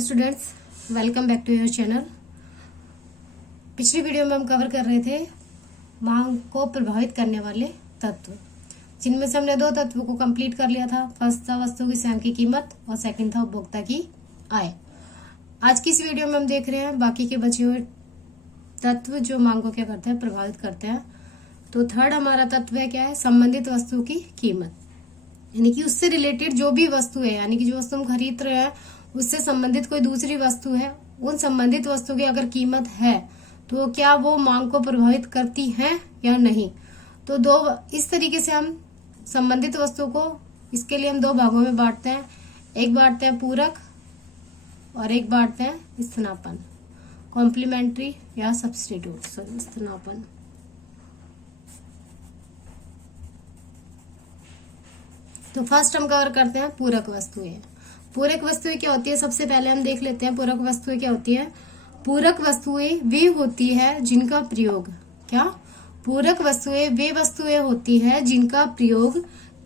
Students, welcome back to your channel. पिछली video में हम कवर कर रहे थे मांग को प्रभावित करने वाले तत्व, जिनमें से हमने दो तत्वों को कंप्लीट कर लिया था। फर्स्ट था वस्तु की स्वयं की कीमत और सेकंड था उपभोक्ता की आय। आज की इस वीडियो में हम देख रहे हैं बाकी के बचे हुए तत्व जो मांग को क्या करते हैं, प्रभावित करते हैं। तो थर्ड हमारा तत्व है क्या है, संबंधित वस्तु की कीमत, यानी कि उससे रिलेटेड जो भी वस्तु है, यानी कि जो वस्तु हम खरीद रहे हैं उससे संबंधित कोई दूसरी वस्तु है, उन संबंधित वस्तु की अगर कीमत है तो क्या वो मांग को प्रभावित करती है या नहीं। तो दो इस तरीके से हम संबंधित वस्तु को, इसके लिए हम दो भागों में बांटते हैं। एक बांटते हैं पूरक और एक बांटते हैं स्थानापन्न, कॉम्प्लीमेंट्री या सब्स्टिट्यूट, स्थानापन्न। तो फर्स्ट हम कवर करते हैं पूरक वस्तुएं। पूरक वस्तुएं क्या होती है, सबसे पहले हम देख लेते हैं पूरक वस्तुएं क्या होती है। पूरक वस्तुएं वे होती है जिनका प्रयोग, क्या पूरक वस्तुएं वे वस्तुएं होती है जिनका प्रयोग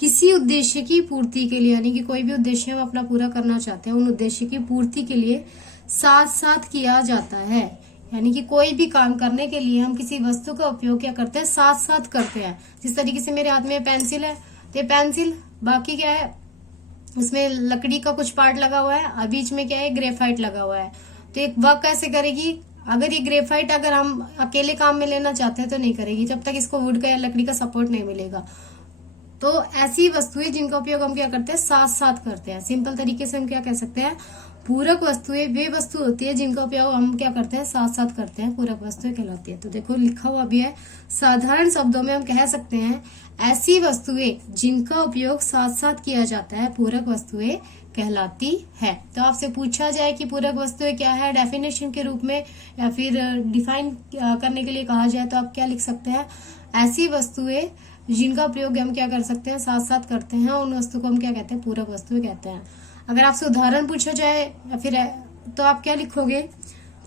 किसी उद्देश्य की पूर्ति के लिए, यानी कि कोई भी उद्देश्य हम अपना पूरा करना चाहते हैं, उन उद्देश्य की पूर्ति के लिए साथ साथ किया जाता है। यानी कि कोई भी काम करने के लिए हम किसी वस्तु का उपयोग क्या करते हैं, साथ साथ करते हैं। जिस तरीके से मेरे हाथ में पेंसिल है तो ये पेंसिल, बाकी क्या है इसमें लकड़ी का कुछ पार्ट लगा हुआ है और बीच में क्या है ग्रेफाइट लगा हुआ है। तो एक वर्क कैसे करेगी, अगर ये ग्रेफाइट अगर हम अकेले काम में लेना चाहते हैं तो नहीं करेगी जब तक इसको वुड का या लकड़ी का सपोर्ट नहीं मिलेगा। तो ऐसी वस्तुएं जिनका उपयोग हम क्या करते हैं, साथ साथ करते हैं। सिंपल तरीके से हम क्या कह सकते हैं, पूरक वस्तुएं वे वस्तु होती है जिनका उपयोग हम क्या करते हैं, साथ साथ करते हैं, पूरक वस्तुएं कहलाती है। तो देखो लिखा हुआ भी है, साधारण शब्दों में हम कह सकते हैं ऐसी वस्तुएं जिनका उपयोग साथ साथ किया जाता है पूरक वस्तुएं कहलाती है। तो आपसे पूछा जाए कि पूरक वस्तुएं क्या है, डेफिनेशन के रूप में या फिर डिफाइन करने के लिए कहा जाए तो आप क्या लिख सकते हैं, ऐसी वस्तुएं जिनका प्रयोग हम क्या कर सकते हैं, साथ साथ करते हैं, उन वस्तु को हम क्या कहते हैं, पूरक वस्तुएं कहते हैं। अगर आपसे उदाहरण पूछा जाए या फिर तो आप क्या लिखोगे,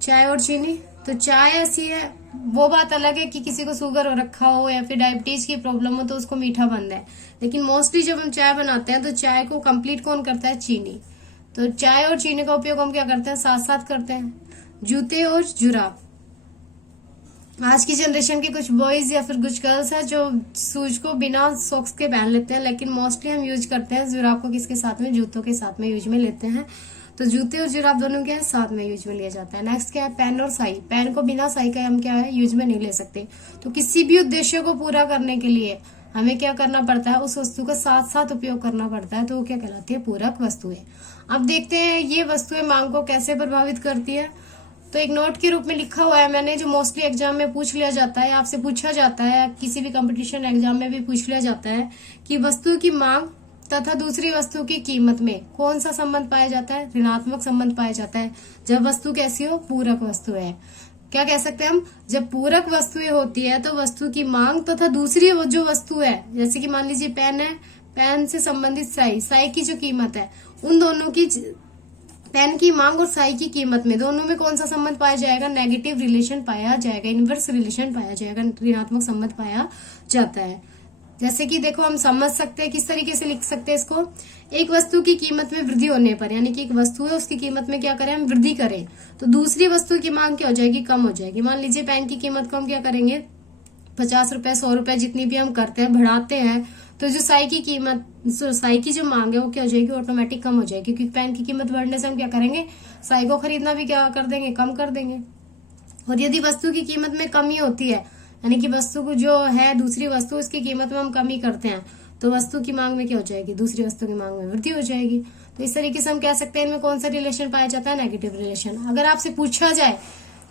चाय और चीनी। तो चाय ऐसी है, वो बात अलग है कि किसी को शुगर हो रखा हो या फिर डायबिटीज की प्रॉब्लम हो तो उसको मीठा बंद है, लेकिन मोस्टली जब हम चाय बनाते हैं तो चाय को कंप्लीट कौन करता है, चीनी। तो चाय और चीनी का उपयोग हम क्या करते हैं, साथ साथ करते हैं। जूते और जुराब, आज की जनरेशन के कुछ बॉयज या फिर कुछ गर्ल्स है जो शूज को बिना सॉक्स के पहन लेते हैं, लेकिन मोस्टली हम यूज करते हैं जुराब को किसके साथ में, जूतों के साथ में यूज में लेते हैं। तो जूते और जुराब दोनों क्या है, साथ में यूज में लिया जाता है। नेक्स्ट क्या है, पेन और स्याही। पेन को बिना स्याही का हम क्या है, यूज में नहीं ले सकते। तो किसी भी उद्देश्य को पूरा करने के लिए हमें क्या करना पड़ता है, उस वस्तु का साथ साथ उपयोग करना पड़ता है। तो वो क्या कहलाती है, पूरक वस्तुएं। अब देखते हैं ये वस्तुएं मांग को कैसे प्रभावित करती है। तो एक नोट के रूप में लिखा हुआ है मैंने, जो मोस्टली एग्जाम में पूछ लिया जाता है, आपसे पूछा जाता है, किसी भी कंपटीशन एग्जाम में भी पूछ लिया जाता है कि वस्तु की मांग तथा दूसरी वस्तु की कीमत में कौन सा संबंध पाया जाता है, ऋणात्मक संबंध पाया जाता है जब वस्तु कैसी हो, पूरक वस्तु है। क्या कह सकते हैं हम, जब पूरक वस्तुएं होती है तो वस्तु की मांग तथा दूसरी जो वस्तु है, जैसे कि मान लीजिए पेन है, पेन से संबंधित स्याही, स्याही की जो कीमत है, उन दोनों की, पेन की मांग और स्याही की कीमत में, दोनों में कौन सा संबंध पाया जाएगा, नेगेटिव रिलेशन पाया जाएगा, इनवर्स रिलेशन पाया जाएगा, ऋणात्मक संबंध पाया जाता है। जैसे कि देखो हम समझ सकते हैं, किस तरीके से लिख सकते हैं इसको, एक वस्तु की कीमत में वृद्धि होने पर, यानी कि एक वस्तु है उसकी कीमत में क्या करें, हम वृद्धि करें, तो दूसरी वस्तु की मांग क्या हो जाएगी, कम हो जाएगी। मान लीजिए पेन की कीमत को हम क्या करेंगे, 50 रुपए 100 रुपए जितनी भी हम करते हैं, बढ़ाते हैं, तो जो स्याही की कीमत, स्याही की जो मांग है वो क्या हो जाएगी, ऑटोमेटिक कम हो जाएगी, क्योंकि पेन की कीमत बढ़ने से हम क्या करेंगे, स्याही को खरीदना भी क्या कर देंगे, कम कर देंगे। और यदि वस्तु की कीमत में कमी होती है, यानी कि वस्तु को जो है दूसरी वस्तु, उसकी कीमत में हम कमी करते हैं, तो वस्तु की मांग में क्या हो जाएगी, दूसरी वस्तु की मांग में वृद्धि हो जाएगी। तो इस तरीके से हम कह सकते हैं इनमें कौन सा रिलेशन पाया जाता है, नेगेटिव रिलेशन। अगर आपसे पूछा जाए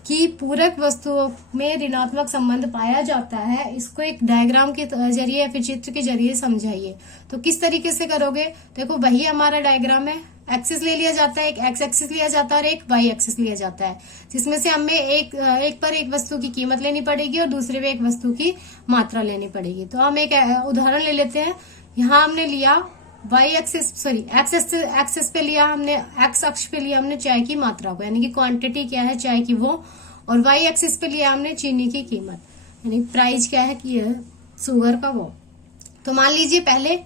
कि पूरक वस्तुओं में ऋणात्मक संबंध पाया जाता है, इसको एक डायग्राम के जरिए या फिर चित्र के जरिए समझाइए, तो किस तरीके से करोगे। देखो वही हमारा डायग्राम है, एक्सिस ले लिया जाता है, एक एक्स एक्सिस लिया जाता है और एक वाई एक्सिस लिया जाता है, जिसमें से हमें एक पर एक वस्तु की कीमत लेनी पड़ेगी और दूसरे पे एक वस्तु की मात्रा लेनी पड़ेगी। तो हम एक उदाहरण ले लेते हैं। यहाँ हमने लिया वाई एक्सिस, सॉरी एक्सिस पे लिया हमने, एक्स अक्ष पे लिया हमने चाय की मात्रा को, यानी कि क्वांटिटी क्या है चाय की वो, और वाई एक्सिस पे लिया हमने चीनी की कीमत, यानी प्राइस क्या है कि शुगर का वो। तो मान लीजिए पहले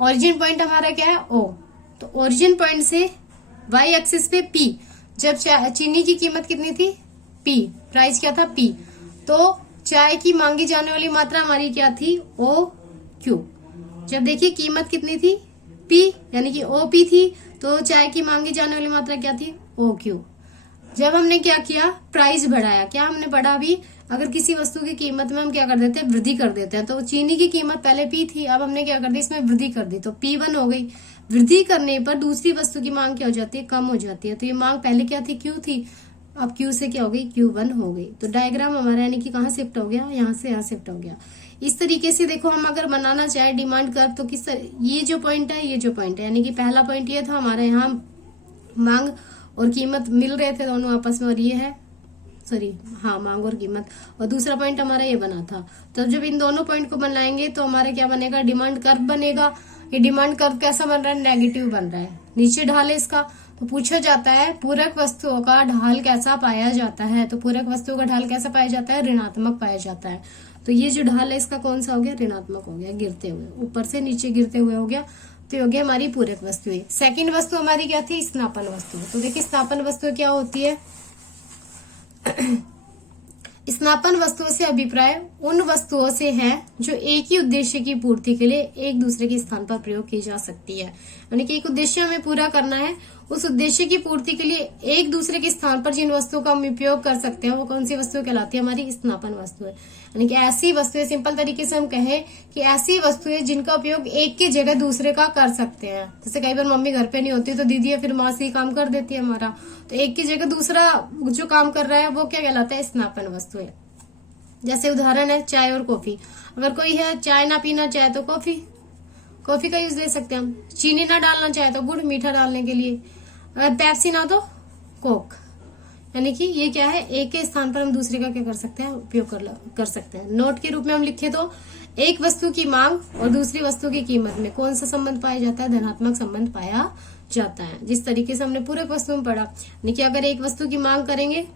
ओरिजिन पॉइंट हमारा क्या है, ओ, तो ओरिजिन पॉइंट से वाई एक्सिस पे पी, जब चीनी की कीमत कितनी थी, पी, प्राइस क्या था, पी, तो चाय की मांगी जाने वाली मात्रा हमारी क्या थी, ओ क्यू। जब देखिए कीमत कितनी थी, पी, यानी कि ओ पी थी, तो चाय की मांगी जाने वाली मात्रा क्या थी, ओ क्यू। जब हमने क्या किया, प्राइस बढ़ाया, क्या हमने पढ़ा अभी, अगर किसी वस्तु की कीमत में हम क्या कर देते हैं, वृद्धि कर देते हैं। तो चीनी की कीमत पहले पी थी, अब हमने क्या कर दी, इसमें वृद्धि कर दी, तो P1 हो गई। वृद्धि करने पर दूसरी वस्तु की मांग क्या हो जाती है, कम हो जाती है। तो ये मांग पहले क्या थी, Q थी, अब Q से क्या हो गई, Q1 हो गई। तो डायग्राम हमारा यानी कि कहाँ शिफ्ट हो गया, यहाँ से यहाँ शिफ्ट हो गया। इस तरीके से देखो, हम अगर बनाना चाहे डिमांड कर्व, तो किस तरह, ये जो पॉइंट है, ये जो पॉइंट है, यानी कि पहला पॉइंट ये था हमारे यहाँ मांग और कीमत मिल रहे थे दोनों आपस में, और ये है सॉरी हाँ मांग और कीमत, और दूसरा पॉइंट हमारा ये बना था। तो जब इन दोनों पॉइंट को बनाएंगे तो हमारा क्या बनेगा, डिमांड कर्व बनेगा। ये डिमांड कर्व कैसा बन रहा है, नेगेटिव बन रहा है, नीचे ढाल है इसका। तो पूछा जाता है पूरक वस्तुओं का ढाल कैसा पाया जाता है, तो पूरक वस्तुओं का ढाल कैसा पाया जाता है, ऋणात्मक पाया जाता है। तो ये जो ढाल है इसका कौन सा हो गया, ऋणात्मक हो गया, गिरते हुए, ऊपर से नीचे गिरते हुए हो गया। तो ये हो गया हमारी पूरक वस्तुएं। सेकंड वस्तु हमारी क्या थी, स्नापन वस्तु। तो देखिए स्नापन वस्तु क्या होती है, स्नापन वस्तुओं से अभिप्राय उन वस्तुओं से है जो एक ही उद्देश्य की पूर्ति के लिए एक दूसरे के स्थान पर प्रयोग की जा सकती है। यानी कि एक उद्देश्य हमें पूरा करना है, उस उद्देश्य की पूर्ति के लिए एक दूसरे के स्थान पर जिन वस्तुओं का हम उपयोग कर सकते हैं वो कौन सी वस्तु कहलाती है, हमारी स्नापन वस्तुएं। यानी कि ऐसी वस्तुएं, सिंपल तरीके से हम कहें कि ऐसी वस्तुएं जिनका उपयोग एक की जगह दूसरे का कर सकते हैं। जैसे कई बार मम्मी घर पे नहीं होती तो दीदी या फिर माँ से काम कर देती है हमारा, तो एक की जगह दूसरा जो काम कर रहा है वो क्या कहलाता है, स्नापन वस्तुएं। जैसे उदाहरण है चाय और कॉफी। अगर कोई है चाय ना पीना चाहे तो कॉफी का यूज ले सकते हैं हम। चीनी ना डालना चाहे तो गुड़, मीठा डालने के लिए। अगर पेप्सी ना तो कोक। यानी कि ये क्या है, एक के स्थान पर हम दूसरे का क्या कर सकते हैं, उपयोग कर सकते हैं। नोट के रूप में हम लिखे तो एक वस्तु की मांग और दूसरी वस्तु की कीमत में कौन सा संबंध पाया जाता है, धनात्मक संबंध पाया जाता है। जिस तरीके से हमने पूरक वस्तु में पढ़ा, यानी कि अगर एक वस्तु की मांग करेंगे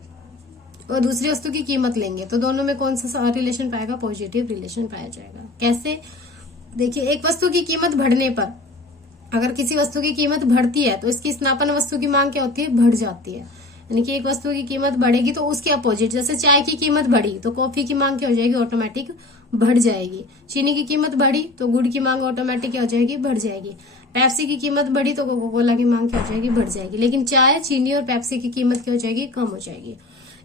और दूसरी वस्तु की कीमत लेंगे तो दोनों में कौन सा रिलेशन पाएगा, पॉजिटिव रिलेशन पाया जाएगा। कैसे, देखिए एक वस्तु की कीमत बढ़ने पर, अगर किसी वस्तु की कीमत बढ़ती है तो इसकी स्नापन वस्तु की मांग क्या होती है, बढ़ जाती है। यानी कि एक वस्तु की कीमत बढ़ेगी तो उसके अपोजिट, जैसे चाय की कीमत बढ़ी तो कॉफी की मांग क्या हो जाएगी, ऑटोमेटिक बढ़ जाएगी। चीनी की कीमत बढ़ी तो गुड़ की मांग ऑटोमेटिक क्या हो जाएगी, बढ़ जाएगी। पेप्सी की कीमत बढ़ी तो कोका कोला की मांग क्या हो जाएगी, बढ़ जाएगी। लेकिन चाय, चीनी और पेप्सी की कीमत क्या हो जाएगी, कम हो जाएगी।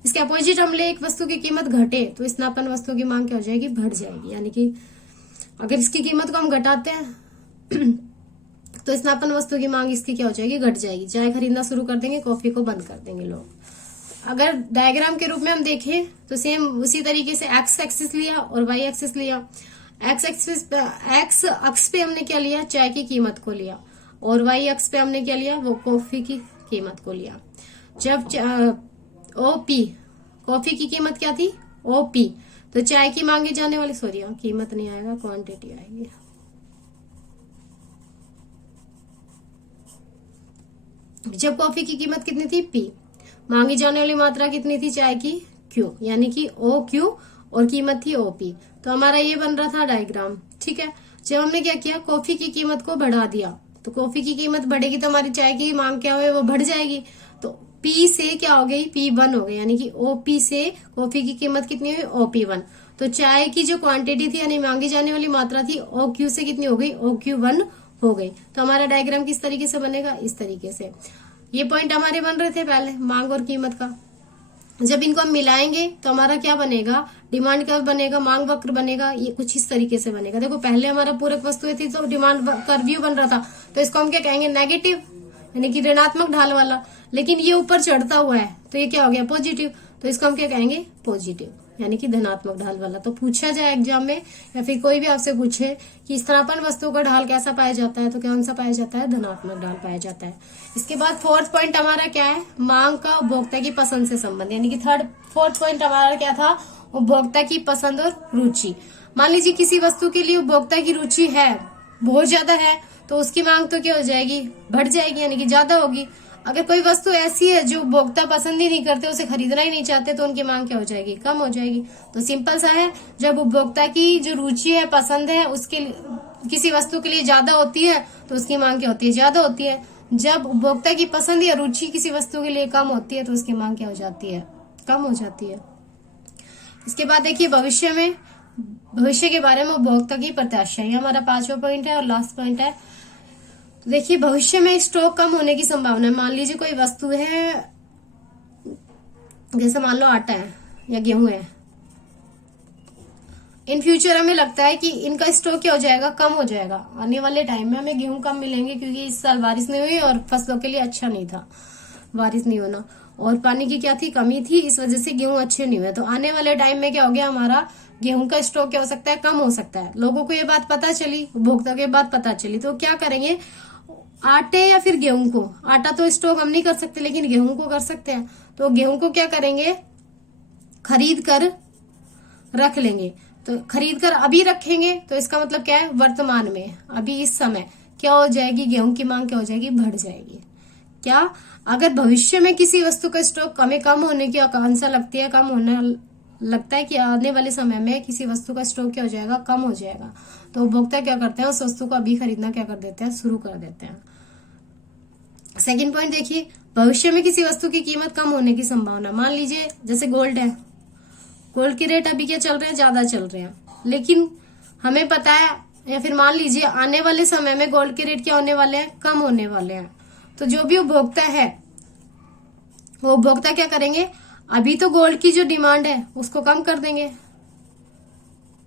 इसके अपोजिट हम ले, एक वस्तु की कीमत घटे तो स्नापन वस्तु की मांग क्या हो जाएगी, बढ़ जाएगी। यानी कि अगर इसकी कीमत को हम घटाते हैं तो स्नापन वस्तु की मांग इसकी क्या हो जाएगी, घट जाएगी। चाय खरीदना शुरू कर देंगे, कॉफी को बंद कर देंगे लोग। अगर डायग्राम के रूप में हम देखें तो सेम उसी तरीके से एक्स एक्सिस लिया और वाई एक्सिस लिया। एक्स अक्ष पे हमने क्या लिया, चाय की कीमत को लिया, और वाई अक्ष पे हमने क्या लिया, वो कॉफी की कीमत को लिया। जब ओपी, कॉफी की कीमत क्या थी, ओपी, तो चाय की मांगी जाने वाली, सॉरी कीमत नहीं आएगा, क्वांटिटी आएगी। जब कॉफी की कीमत कितनी थी, पी, मांगी जाने वाली मात्रा कितनी थी चाय की, क्यू, यानी कि ओ क्यू, और कीमत थी ओपी। तो हमारा ये बन रहा था डायग्राम, ठीक है। जब हमने क्या किया, कॉफी की कीमत को बढ़ा दिया, तो कॉफी की कीमत बढ़ेगी तो हमारी चाय की मांग क्या हुई, वो बढ़ जाएगी। तो पी से क्या हो गई, P1 हो गई, यानी कि ओपी से कॉफी की कीमत कितनी हुई, OP1। तो चाय की जो क्वांटिटी थी यानी मांगी जाने वाली मात्रा थी, OQ से कितनी हो गई, OQ1 हो गई। तो हमारा डायग्राम किस तरीके से बनेगा, इस तरीके से। ये पॉइंट हमारे बन रहे थे पहले, मांग और कीमत का। जब इनको हम मिलाएंगे तो हमारा क्या बनेगा, डिमांड कर्व बनेगा, मांग वक्र बनेगा। ये कुछ इस तरीके से बनेगा। देखो पहले हमारा पूरक वस्तुएं थी तो डिमांड कर्व व्यू बन रहा था, तो इसको हम क्या कहेंगे, नेगेटिव, यानी कि ऋणात्मक ढाल वाला। लेकिन ये ऊपर चढ़ता हुआ है तो ये क्या हो गया, पॉजिटिव, तो इसको हम क्या कहेंगे, पॉजिटिव, यानी कि धनात्मक ढाल वाला। तो पूछा जाए एग्जाम में या फिर कोई भी आपसे पूछे कि स्नापन वस्तु का ढाल कैसा पाया जाता है, तो कौन सा पाया जाता है, धनात्मक ढाल पाया जाता है। इसके बाद फोर्थ पॉइंट हमारा क्या है, मांग का उपभोक्ता की पसंद से संबंध, यानी कि फोर्थ पॉइंट हमारा क्या था, उपभोक्ता की पसंद और रुचि। मान लीजिए किसी वस्तु के लिए उपभोक्ता की रुचि है, बहुत ज्यादा है, तो उसकी मांग तो क्या हो जाएगी, बढ़ जाएगी, यानी कि ज्यादा होगी। अगर कोई वस्तु ऐसी है जो उपभोक्ता पसंद ही नहीं करते, उसे खरीदना ही नहीं चाहते, तो उनकी मांग क्या हो जाएगी, कम हो जाएगी। तो सिंपल सा है, जब उपभोक्ता की जो रुचि है, पसंद है, उसके किसी वस्तु के लिए ज्यादा होती है तो उसकी मांग क्या होती है, ज्यादा होती है। जब उपभोक्ता की पसंद या रुचि किसी वस्तु के लिए कम होती है तो उसकी मांग क्या हो जाती है, कम हो जाती है। इसके बाद देखिए भविष्य के बारे में उपभोक्ता की प्रत्याशा, ये हमारा 5वां पॉइंट है और लास्ट पॉइंट है। तो देखिए भविष्य में स्टॉक कम होने की संभावना है। मान लीजिए कोई वस्तु है, जैसे मान लो आटा है या गेहूं है, इन फ्यूचर हमें लगता है कि इनका स्टॉक क्या हो जाएगा, कम हो जाएगा। आने वाले टाइम में हमें गेहूं कम मिलेंगे क्योंकि इस साल बारिश नहीं हुई और फसलों के लिए अच्छा नहीं था बारिश नहीं होना, और पानी की क्या थी, कमी थी, इस वजह से गेहूं अच्छे नहीं हुए। तो आने वाले टाइम में क्या हो गया, हमारा गेहूं का स्टॉक क्या हो सकता है, कम हो सकता है। लोगों को ये बात पता चली, उपभोक्ता को ये बात पता चली, तो क्या करेंगे, आटे या फिर गेहूं को, आटा तो स्टॉक हम नहीं कर सकते लेकिन गेहूं को कर सकते हैं, तो गेहूं को क्या करेंगे, खरीद कर रख लेंगे। तो खरीद कर अभी रखेंगे तो इसका मतलब क्या है, वर्तमान में अभी इस समय क्या हो जाएगी, गेहूं की मांग क्या हो जाएगी, बढ़ जाएगी। क्या, अगर भविष्य में किसी वस्तु का स्टॉक हमें कम होने की आकांक्षा लगती है, कम होने लगता है कि आने वाले समय में किसी वस्तु का स्टॉक क्या हो जाएगा, कम हो जाएगा, तो उपभोक्ता क्या करते हैं, उस वस्तु को अभी खरीदना क्या कर देते हैं, शुरू कर देते हैं। सेकंड पॉइंट देखिए, भविष्य में किसी वस्तु की कीमत कम होने की संभावना। मान लीजिए जैसे गोल्ड है, गोल्ड के रेट अभी क्या चल रहे हैं, ज्यादा चल रहे हैं, लेकिन हमें पता है, या फिर मान लीजिए आने वाले समय में गोल्ड के रेट क्या होने वाले हैं, कम होने वाले हैं। तो जो भी उपभोक्ता है वो उपभोक्ता क्या करेंगे, अभी तो गोल्ड की जो डिमांड है उसको कम कर देंगे,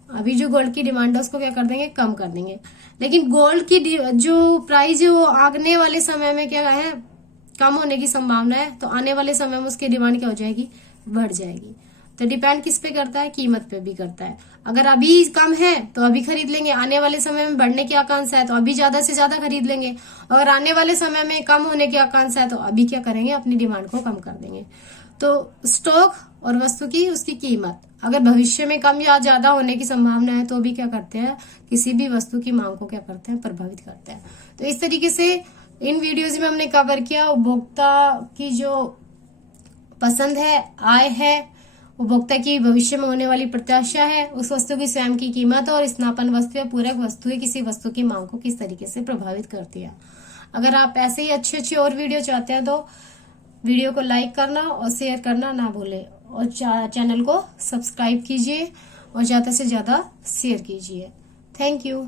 अभी जो गोल्ड की डिमांड है उसको क्या कर देंगे, कम कर देंगे। लेकिन गोल्ड की जो प्राइस है वो आने वाले समय में क्या है, कम होने की संभावना है, तो आने वाले समय में उसकी डिमांड क्या हो जाएगी, बढ़ जाएगी। तो डिपेंड किस पे करता है, कीमत पे भी करता है। अगर अभी कम है तो अभी खरीद लेंगे, आने वाले समय में बढ़ने की आकांक्षा है तो अभी ज्यादा से ज्यादा खरीद लेंगे, अगर आने वाले समय में कम होने की आकांक्षा है तो अभी क्या करेंगे, अपनी डिमांड को कम कर देंगे। तो स्टॉक और वस्तु की उसकी कीमत अगर भविष्य में कम या ज्यादा होने की संभावना है तो भी क्या करते हैं, किसी भी वस्तु की मांग को क्या करते हैं, प्रभावित करते हैं। तो इस तरीके से इन वीडियोज में हमने कवर किया उपभोक्ता की जो पसंद है, आय है, उपभोक्ता की भविष्य में होने वाली प्रत्याशा है, उस वस्तु की स्वयं की कीमत और स्नापन वस्तु या पूरक वस्तुएं किसी वस्तु की मांग को किस तरीके से प्रभावित करती है। अगर आप ऐसे ही अच्छे और वीडियो चाहते हैं तो वीडियो को लाइक करना और शेयर करना ना भूलें, और चैनल को सब्सक्राइब कीजिए और ज्यादा से ज्यादा शेयर कीजिए। Thank you.